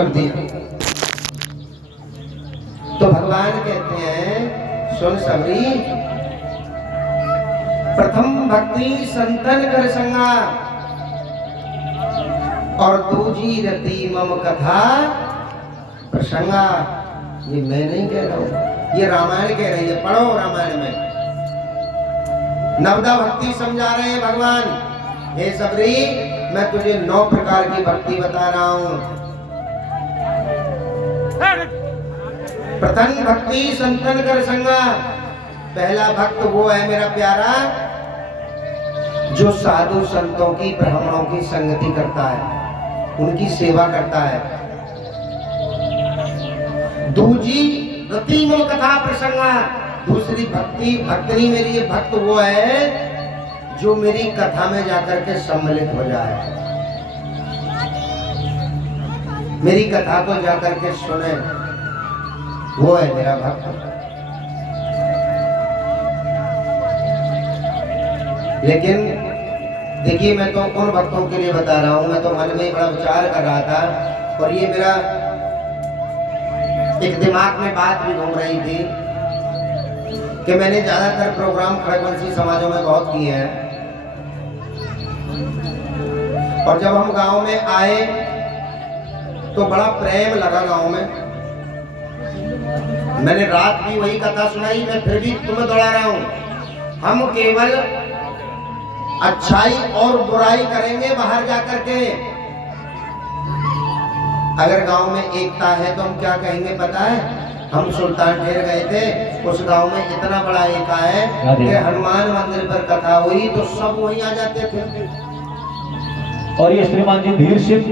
कर दिया। तो भगवान कहते हैं सुन सबरी, प्रथम भक्ति संतन कर संगा और दूजी रति मम कथा प्रसंगा। ये मैं नहीं कह रहा हूं, ये रामायण कह रही है, पढ़ो रामायण में। नवदा भक्ति समझा रहे हैं भगवान। हे सबरी, मैं तुझे 9 प्रकार की भक्ति बता रहा हूं। प्रथम भक्ति संतन कर संगा। पहला भक्त वो है मेरा प्यारा जो साधु संतों की, ब्राह्मणों की संगति करता है, उनकी सेवा करता है। दूजी रति मम कथा प्रसंगा। दूसरी भक्ति भक्तनी मेरी ये भक्त वो है जो मेरी कथा में जाकर के सम्मिलित हो जाए, मेरी कथा को जाकर के सुने, वो है मेरा भक्त। लेकिन देखिए, मैं तो उन भक्तों के लिए बता रहा हूं, मैं तो मन में बड़ा विचार कर रहा था और ये मेरा एक दिमाग में बात भी घूम रही थी कि मैंने ज्यादातर प्रोग्राम खड़गवंशी समाजों में बहुत किए हैं और जब हम गांव में आए तो बड़ा प्रेम लगा गांव में। मैंने रात भी वही कथा सुनाई, मैं फिर भी तुम्हें दोहरा रहा हूं। हम केवल अच्छाई और बुराई करेंगे बाहर जाकर के। अगर गांव में एकता है तो हम क्या कहेंगे पता है? हम सुल्तान ठहर गए थे, उस गांव में इतना बड़ा एका है कि हनुमान मंदिर पर कथा हुई तो सब वहीं आ जाते थे। और ये श्रीमान जी धीर सिंह,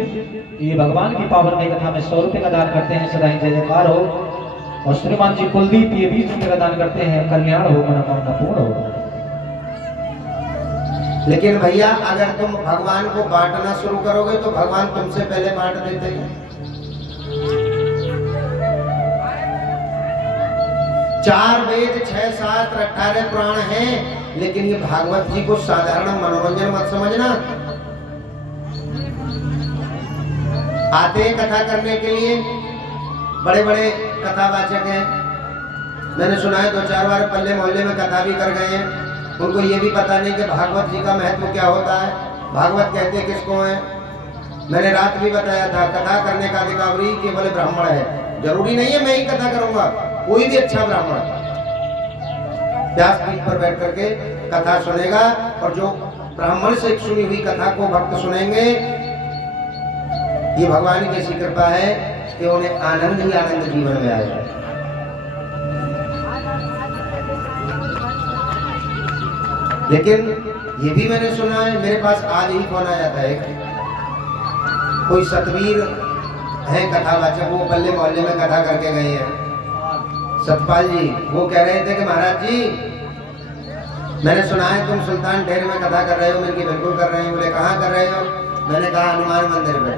ये भगवान की पावन में कथा में 100 रुपए का दान करते हैं, सदा ही जय जयकार हो। और श्रीमान जी कुलदीप ये 20 रुपए का दान करते हैं, कल्याण हो, मनोकामना पूर्ण हो। लेकिन भैया अगर तुम भगवान को बांटना शुरू करोगे तो भगवान तुमसे पहले बांट देते हैं। 4 वेद 6 शास्त्र 18 पुराण हैं, लेकिन ये भागवत जी को साधारण मनोरंजन मत समझना। आते हैं कथा करने के लिए, बड़े बड़े कथावाचक हैं। मैंने सुना है 2-4 बार पल्ले मोहल्ले में कथा भी कर गए हैं। उनको ये भी पता नहीं कि भागवत जी का महत्व क्या होता है, भागवत कहते किसको है। मैंने रात भी बताया था, कथा करने का अधिकारी केवल ब्राह्मण है। जरूरी नहीं है मैं ही कथा करूंगा, कोई भी अच्छा ब्राह्मण व्यासपीठ पर बैठ करके कथा सुनेगा और जो ब्राह्मण से सुनी हुई कथा को भक्त सुनेंगे, ये भगवान की ऐसी कृपा है कि उन्हें आनंद ही आनंद जीवन में आएगा। लेकिन ये भी मैंने सुना है, मेरे पास आज ही फोन आया था, एक कोई सतवीर है कथावाचक, वो पल्ले मोहल्ले में कथा करके गए हैं, सतपाल जी। वो कह रहे थे कि महाराज जी मैंने सुना है तुम सुल्तान ढेर में कथा कर रहे हो। मैंने बिल्कुल कर रहे हैं। बोले कहाँ कर रहे हो? मैंने कहा हनुमान मंदिर में।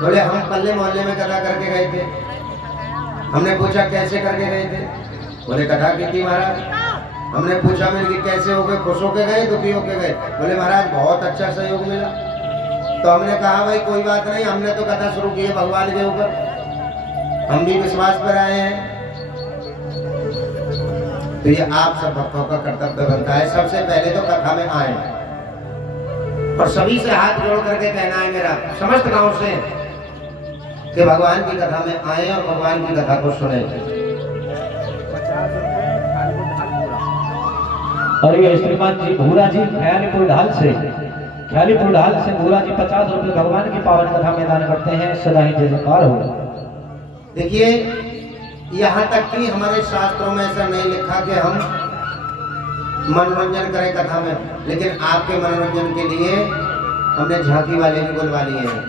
बोले हम पल्ले मोहल्ले में कथा करके गए थे। हमने पूछा कैसे करके गए थे? बोले कथा की थी महाराज। हमने पूछा मैंने कैसे हो गए, खुश होके गए, दुखी होके गए? बोले महाराज बहुत अच्छा सहयोग मिला। तो हमने कहा भाई कोई बात नहीं, हमने तो कथा शुरू की है भगवान के ऊपर, हम भी विश्वास पर आए हैं। तो ये आप सब भक्तों का कर्तव्य बनता है, सबसे पहले तो कथा में आए और सभी से हाथ जोड़ करके कहना है मेरा, समस्त गांव से, कि भगवान की कथा में आए और भगवान की कथा को सुने। और ये श्रीमान जी भूरा जी ख्यालीपुर ढाल से भूरा जी 50 रुपए भगवान की पावन कथा में दान करते हैं, सदा ही जय जयकार हो। देखिए यहाँ तक कि हमारे शास्त्रों में ऐसा नहीं लिखा कि हम मनोरंजन करें कथा में, लेकिन आपके मनोरंजन के लिए हमने झांकी वाले भी बुलवा लिए हैं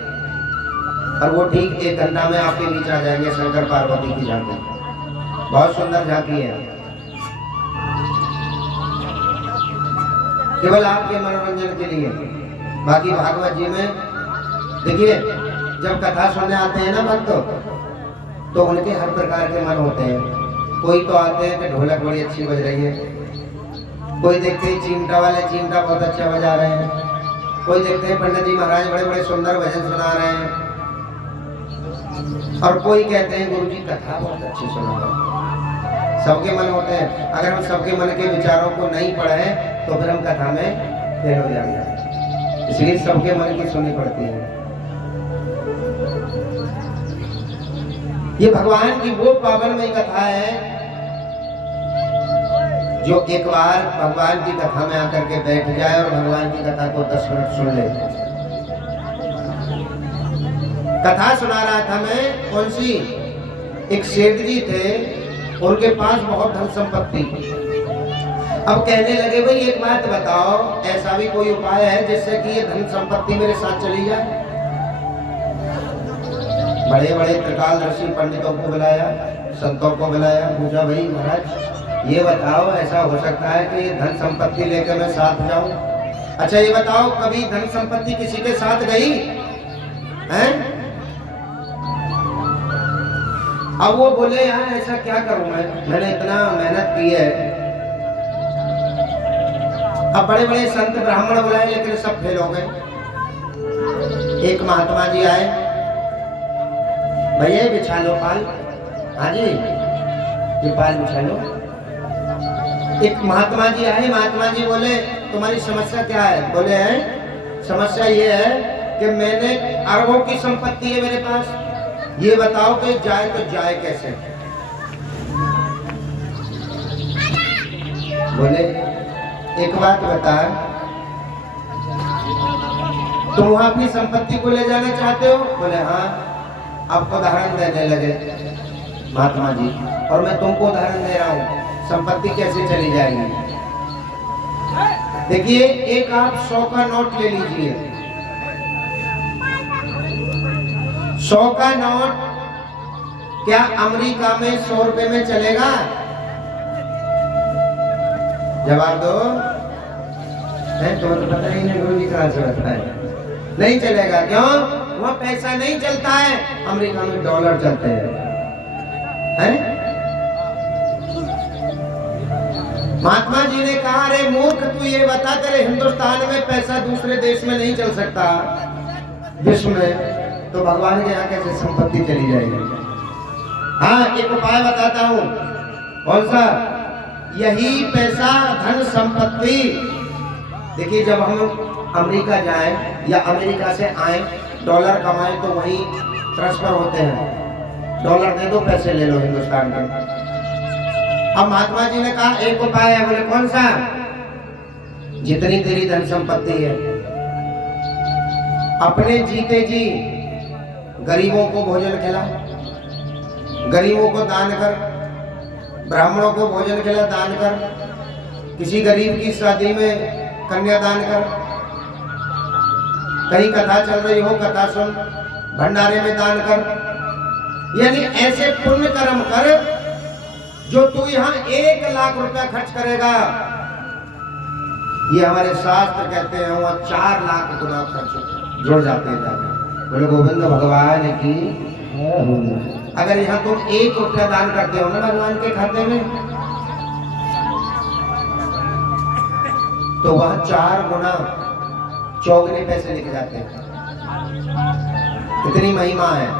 और वो ठीक 1 घंटा में आपके बीच आ जाएंगे। शंकर पार्वती की झांकी, बहुत सुंदर झांकी है, केवल आपके मनोरंजन के लिए। बाकी भागवत जी में देखिए जब कथा सुनने आते हैं ना भक्त, तो उनके हर प्रकार के मन होते हैं। कोई तो आते हैं कि ढोलक बड़ी अच्छी बज रही है, कोई देखते हैं चिमटा वाले चिमटा बहुत अच्छा बजा रहे हैं, कोई देखते हैं पंडित जी महाराज बड़े बड़े सुंदर भजन सुना रहे हैं। और कोई कहते हैं गुरु जी कथा बहुत अच्छी सुना। सबके मन होते हैं, अगर हम सबके मन के विचारों को नहीं पढ़े तो फिर हम कथा में फेल हो जाएंगे, इसलिए सबके मन की सुननी पड़ती है। ये भगवान की वो पावनमयी कथा है जो एक बार भगवान की कथा में आकर के बैठ जाए और भगवान की कथा को 10 मिनट सुन ले। कथा सुना रहा था मैं, कौन सी? एक सेठ जी थे, उनके पास बहुत धन संपत्ति। अब कहने लगे भाई एक बात बताओ, ऐसा भी कोई उपाय है जिससे कि ये धन संपत्ति मेरे साथ चली जाए? बड़े बड़े त्रिकालदर्शी पंडितों को बुलाया, संतों को बुलाया, पूछा भाई महाराज ये बताओ ऐसा हो सकता है कि धन संपत्ति लेकर मैं साथ जाऊं? अच्छा ये बताओ कभी धन संपत्ति किसी के साथ गई हैं? अब वो बोले यार ऐसा क्या करूं मैंने इतना मेहनत की है। अब बड़े बड़े संत ब्राह्मण बुलाए लेकिन सब फेल हो गए। एक महात्मा जी आए, भैया बिछा लो पाल। हाँ जी ये पाल बिछा लो। एक महात्मा जी आए, महात्मा जी बोले तुम्हारी समस्या क्या है? बोले है समस्या ये है कि मैंने अरबों की संपत्ति है मेरे पास, ये बताओ कि जाए तो जाए कैसे? बोले एक बात बता, तुम वहां अपनी संपत्ति को ले जाना चाहते हो? बोले हाँ। आपको उदाहरण देने लगे महात्मा जी, और मैं तुमको उदाहरण दे रहा हूं संपत्ति कैसे चली जाएगी। देखिए एक आप 100 का नोट ले लीजिए, 100 का नोट क्या अमेरिका में 100 रुपए में चलेगा? जवाब दो। तुम्हें तो पता ही नहीं गुरु जी कहाँ से रहता है। नहीं चलेगा, क्यों? वहाँ पैसा नहीं चलता है, अमेरिका में डॉलर चलते हैं। महात्मा जी ने कहा अरे मूर्ख तू ये बता तेरे हिंदुस्तान में पैसा दूसरे देश में नहीं चल सकता विश्व में, तो भगवान के यहाँ कैसे संपत्ति चली जाएगी? हाँ एक उपाय बताता हूँ। कौन सा? यही पैसा धन संपत्ति। देखिए जब हम अमेरिका जाएं या अमेरिका से आए डॉलर कमाएं तो वहीं ट्रांसफर होते हैं, डॉलर दे दो पैसे ले लो हिंदुस्तान के। अब महात्मा जी ने कहा एक उपाय है। बोले कौन सा? जितनी तेरी धन संपत्ति है अपने जीते जी गरीबों को भोजन खिला, गरीबों को दान कर, ब्राह्मणों को भोजन खिला दान कर, किसी गरीब की शादी में कन्यादान कर, कहीं कथा चल रही हो कथा सुन, भंडारे में दान कर। यानी ऐसे पुण्य कर्म कर जो तू यहाँ 1 लाख रुपया खर्च करेगा, ये हमारे शास्त्र कहते हैं वहाँ 4 लाख गुना खर्च जुड़ जाते हैं। बोले गोविंद भगवान की। अगर यहाँ तुम 1 रुपया दान करते हो ना भगवान के खाते में, तो वहां 4 गुना चौगने पैसे लिखे जाते हैं। इतनी महिमा है।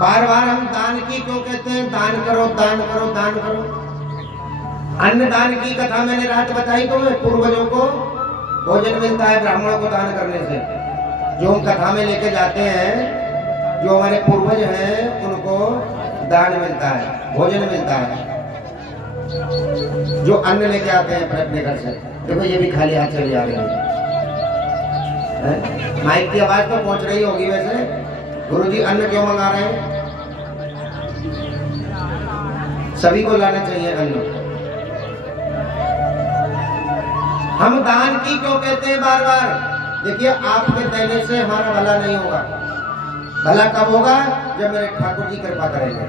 बार बार हम दान की क्यों कहते हैं? दान करो दान करो दान करो। अन्नदान की कथा मैंने रात बताई तुम्हें, पूर्वजों को भोजन मिलता है ब्राह्मणों को दान करने से। जो हम कथा में लेके जाते हैं, जो हमारे पूर्वज हैं उनको दान मिलता है, भोजन मिलता है। जो अन्न लेके आते हैं अपने घर से, देखो ये भी खाली हाथ चली आ रही है। माइक की आवाज तो पहुंच रही होगी वैसे। गुरुजी अन्न क्यों मंगा रहे हैं? सभी को लाना चाहिए अन्न। हम दान की क्यों कहते हैं बार बार? देखिए आपके देने से हमारा भला नहीं होगा। भला कब होगा? जब मेरे ठाकुर जी कृपा करेंगे।